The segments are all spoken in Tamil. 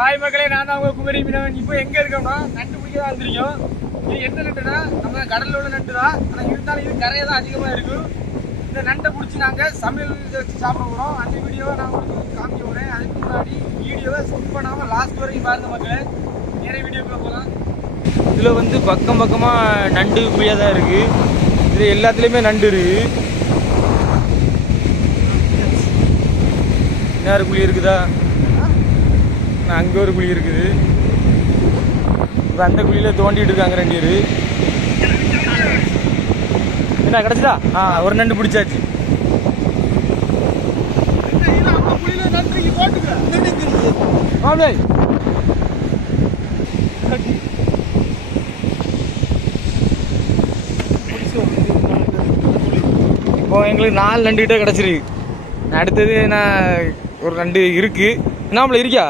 ஹாய் மக்களே, நான் தான் உங்க குமரி மீனவன். இப்போ எங்க இருக்கோம்னா நண்டு பிடிக்க தான் இருந்திருக்கோம். இது என்ன நண்டுனா நம்ம கடல்ல உள்ள நண்டு தான். ஆனால் இருந்தாலும் இது கரையை தான் அதிகமாக இருக்கும். இந்த நண்டை பிடிச்சி நாங்கள் சமையல் வச்சு சாப்பிட போகிறோம். அந்த வீடியோவை நான் உங்களுக்கு காமிக்க போகிறேன். அதுக்கு முன்னாடி வீடியோவை ஸ்கிப் பண்ணாமல் லாஸ்ட் வரைக்கும் பாருங்க மக்களே. நிறைய வீடியோக்குள்ள போகலாம். இதில் வந்து பக்கம் பக்கமாக நண்டு குழியாக தான் இருக்குது. இதில் எல்லாத்துலேயுமே நண்டு இருக்குது. இன்னொரு குழி இருக்குதா? அங்கே ஒரு குழி இருக்குது. இப்போ அந்த குழியில் தோண்டிட்டு இருக்காங்க 2 பேர். என்ன கிடச்சிதா? ஒரு நண்டு பிடிச்சாச்சு. இப்போ எங்களுக்கு 4 நண்டு கிட்ட கிடச்சிருக்கு. அடுத்தது நான் ஒரு நண்டு இருக்கு. என்னாமல இருக்கியா?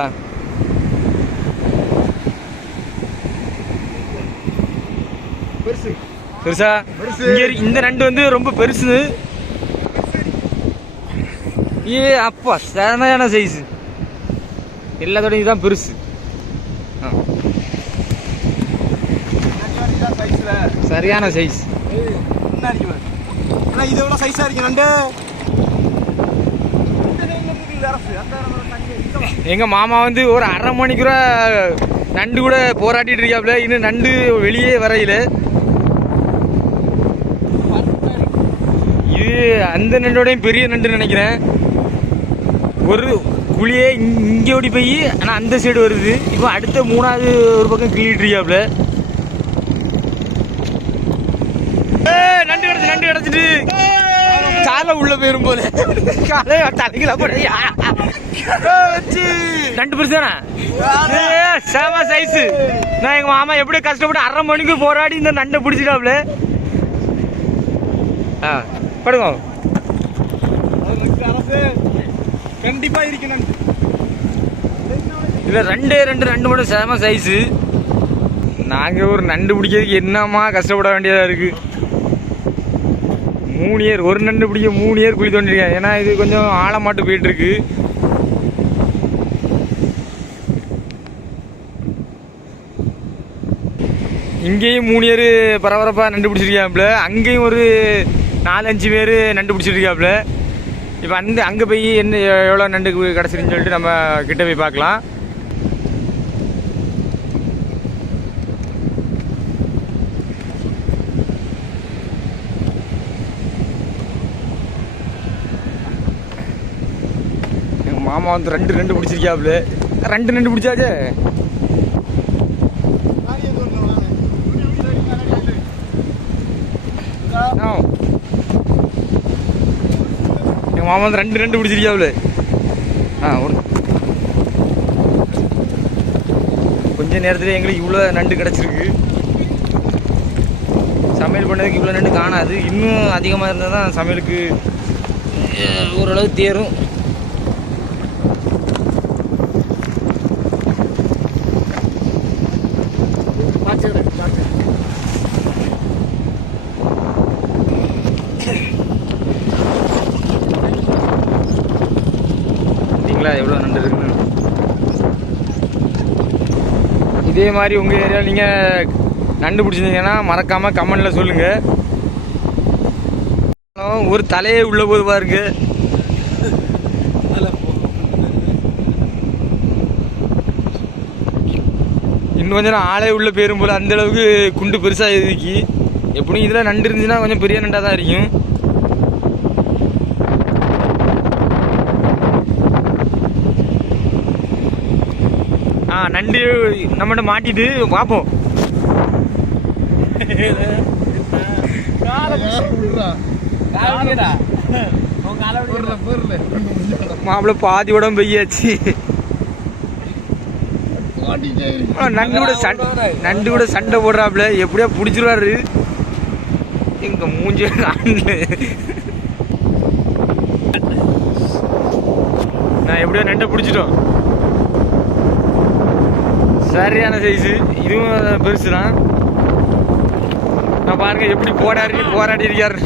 பெருசா இந்த நண்டு வந்து ரொம்ப பெருசு. அப்பா சரியான சைஸ். எல்லாத்தோட இதுதான் பெருசு. சரியான சைஸ். இது எவ்வளோ சைஸா இருக்கு நண்டு? எங்க மாமா வந்து ஒரு 1/2 மணிக்கூட நண்டு கூட போராட்டிட்டு இருக்காப்ல. இன்னும் நண்டு வெளியே வரையில. இது அந்த நண்டோடையும் பெரிய நண்டு நினைக்கிறேன். ஒரு குழியே இங்கே ஓடி போய் ஆனால் அந்த சைடு வருது. இப்போ அடுத்த 3வது ஒரு பக்கம் கிள்ளிட்டு இருக்காப்ல. நண்டு கிடச்சிட்டு சாலை உள்ள போயிரும் போல. தலைகளா போடையா நண்டு பெருசானா? செம சைஸ். நான் எங்க மாமா எப்படி கஷ்டப்பட்டு 1/2 மணிக்கு போராடி இந்த நண்டை பிடிச்சிட்டாப்ல. படுங்க. கண்டிப்பா இருக்கு நண்டு. இல்ல ரெண்டு மட்டும் செம சைஸ். நாங்க ஒரு நண்டு பிடிக்கிறதுக்கு என்னமா கஷ்டப்பட வேண்டியதா இருக்கு. 3 ஏர் ஒரு நண்டு பிடிக்க 3 ஏர் குழி தோண்டிருக்கேன். ஏன்னா இது கொஞ்சம் ஆழமாட்டு போயிட்டு இருக்கு. இங்கேயும் 3 ஏர் பரபரப்பா நண்டு பிடிச்சிருக்காப்புல. அங்கேயும் ஒரு 4-5 பேர் நண்டு பிடிச்சிருக்காப்புல. இப்போ அங்கே போய் என்ன எவ்வளோ நண்டு கிடச்சிருன்னு சொல்லிட்டு நம்ம கிட்ட போய் பார்க்கலாம். எங்கள் மாமா வந்து 2 நண்டு பிடிச்சிருக்காப்புல. 2 நண்டு பிடிச்சாச்சே. எங்கள் மாமா வந்து 2 நண்டு பிடிச்சிருக்காப்புல. கொஞ்ச நேரத்தில் எங்களுக்கு இவ்வளோ நண்டு கிடச்சிருக்கு. சமையல் பண்ணதுக்கு இவ்வளோ நண்டு காணாது. இன்னும் அதிகமாக இருந்தால் தான் சமையலுக்கு ஓரளவு தேரும். எவ்வளோ நண்டு இருக்குன்னு. இதே மாதிரி உங்கள் ஏரியாவில் நீங்கள் நண்டு பிடிச்சிருந்தீங்கன்னா மறக்காமல் கமெண்டில் சொல்லுங்கள். ஒரு தலையே உள்ள போது பாருங்க. இன்னும் கொஞ்சம் ஆளே உள்ள போயிரும் போல். அந்த அளவுக்கு குண்டு பெருசாக இருக்கு. எப்படியும் இதில் நண்டு இருந்துச்சுன்னா கொஞ்சம் பெரிய நண்டாக தான் இருக்கும். நண்டு நம்மகிட்ட மாட்டிட்டு பார்ப்போம். மாப்பிள்ள பாதி உடம்பு பெய்யாச்சு. நண்டு கூட சண்டை போடுறாப்புல. எப்படியா பிடிச்சிருவாரு. எங்க மூஞ்சி நான் எப்படியோ நண்டை பிடிச்சிட்டோம். சரியான சைஸு. இதுவும் பெருசு தான். நான் பாருங்க எப்படி போராடி இருக்காரு.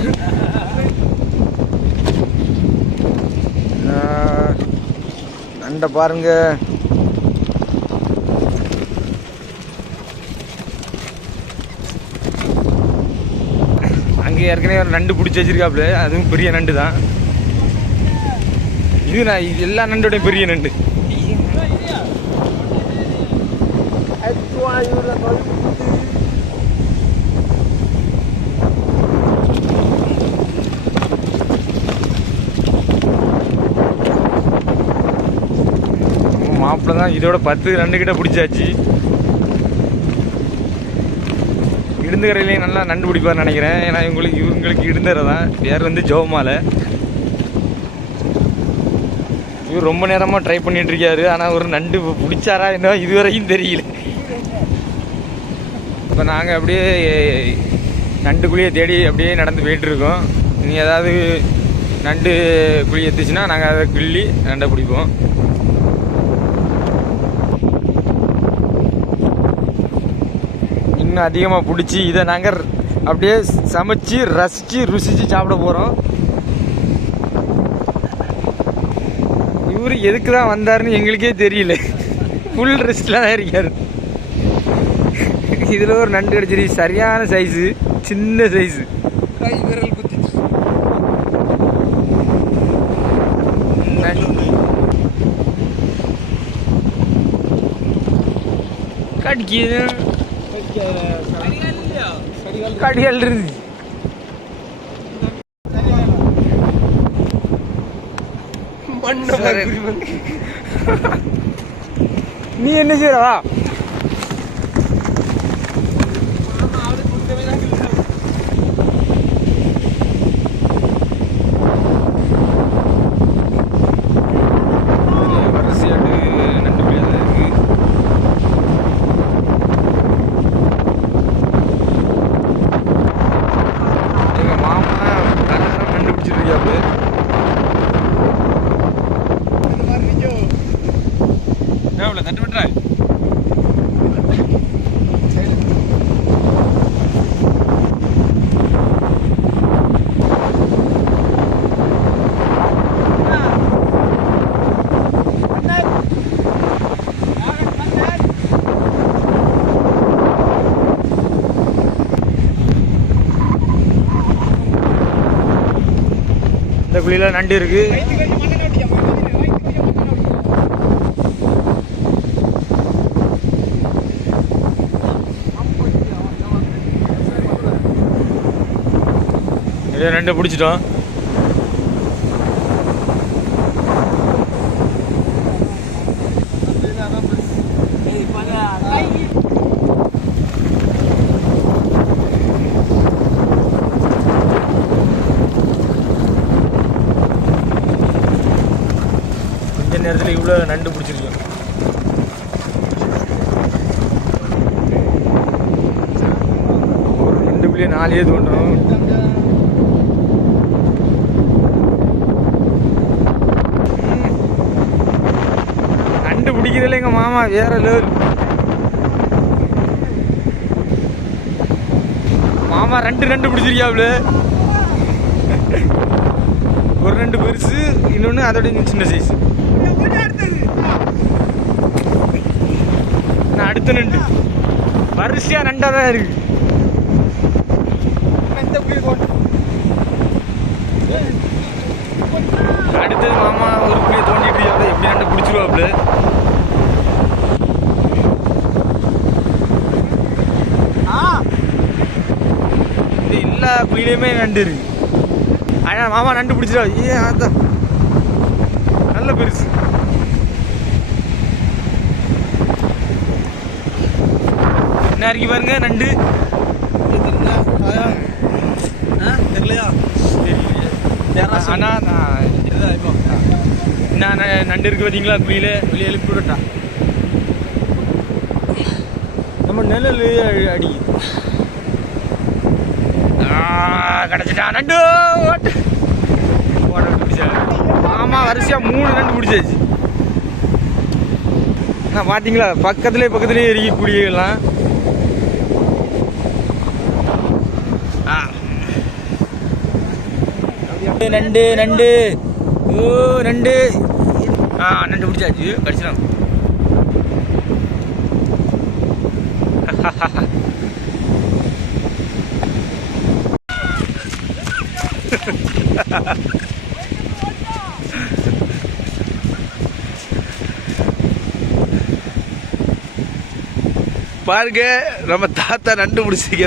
நண்டை பாருங்க. எனக்கு ஏற்கனவே ஒரு நண்டு பிடிச்சி வச்சிருக்காப்புல, அதுவும் பெரிய நண்டு தான் இது. நான் இது எல்லா நண்டோட பெரிய நண்டு. மாப்பிள்ள தான் இதோட 10 நண்டு கிட்ட பிடிச்சாச்சு. இடுந்துக்கரையிலையும் நல்லா நண்டு பிடிப்பார்னு நினைக்கிறேன். ஏன்னா இவங்களுக்கு இடுந்தரை தான், பேர் வந்து ஜோமாலை. இவர் ரொம்ப நேரமாக ட்ரை பண்ணிட்டு இருக்காரு. ஆனால் ஒரு நண்டு பிடிச்சாரா என்ன இதுவரையும் தெரியல. இப்போ நாங்கள் அப்படியே நண்டு தேடி அப்படியே நடந்து போயிட்டு இருக்கோம். இனி ஏதாவது நண்டு குழி எடுத்துச்சுன்னா நாங்கள் அதை கிள்ளி நண்டை பிடிப்போம். இன்னும் அதிகமாக பிடிச்சி இதை நாங்கள் அப்படியே சமைச்சு ரசித்து ருசித்து சாப்பிட போகிறோம். இவர் எதுக்கு தான் வந்தாருன்னு எங்களுக்கே தெரியல. ஃபுல் ரெஸ்ட்ல தான் இருக்காரு. இதில் ஒரு நண்டு கிடைச்சிருக்கு, சரியான சைஸு, சின்ன சைஸு, கை விரல் குத்தி கடிக்குது. கடிகள் இருக்கு. நீ என்ன செய்யறா? வரிசையாட்டு நண்டு பிள்ளையா இருக்கு. எங்க மாமா கரெக்டாக நண்டு பிடிச்சிருக்காரு. தட்டு விட்டுறா. இந்த குழியில நண்டு இருக்கு. நண்டு பிடிச்சிட்டோம். கொஞ்ச நேரத்தில் இவ்வளோ நண்டு பிடிச்சிருக்கோம். ஒரு நண்டு பிள்ளைய 4 தோன்றோம். பிடிக்கிறதுல எங்க மாமா வேற லெவல். மாமா 2 நண்டு பிடிச்சிருக்காப்ல. ஒரு நண்டு பெருசு, இன்னொன்னு அதோட சின்ன சைஸ். அடுத்த நண்டு வரிசையா நண்டா தான் இருக்கு. அடுத்தது மாமா ஒரு புளியை தோண்டிட்டு இருக்காப்ல. எப்படி நண்டு பிடிச்சிருவாப்ல. எல்லா குழியிலுமே நண்டு இருக்கு. ஆனால் மாமா நண்டு பிடிச்சிடா. ஏன் அதான் நல்ல பெருசு. என்ன இருக்கு பாருங்க நண்டு. தெரியலையா? ஆனால் நான் நண்டு இருக்கு பார்த்தீங்களா குழியில. வெளியே எழுப்பி விடட்டா. நம்ம நிழல் அடி கிடச்சிட்டா நண்டு. பிடிச்சா மாமா வரிசையா 3 நண்டு பிடிச்சாச்சு. பார்த்தீங்களா பக்கத்துலேயே இருக்கு குழியெல்லாம். நண்டு நண்டு ஓ நண்டு. நண்டு பிடிச்சாச்சு. கடிச்சிடும். பாருங்க நம்ம தாத்தா நண்டு பிடிச்சிக்க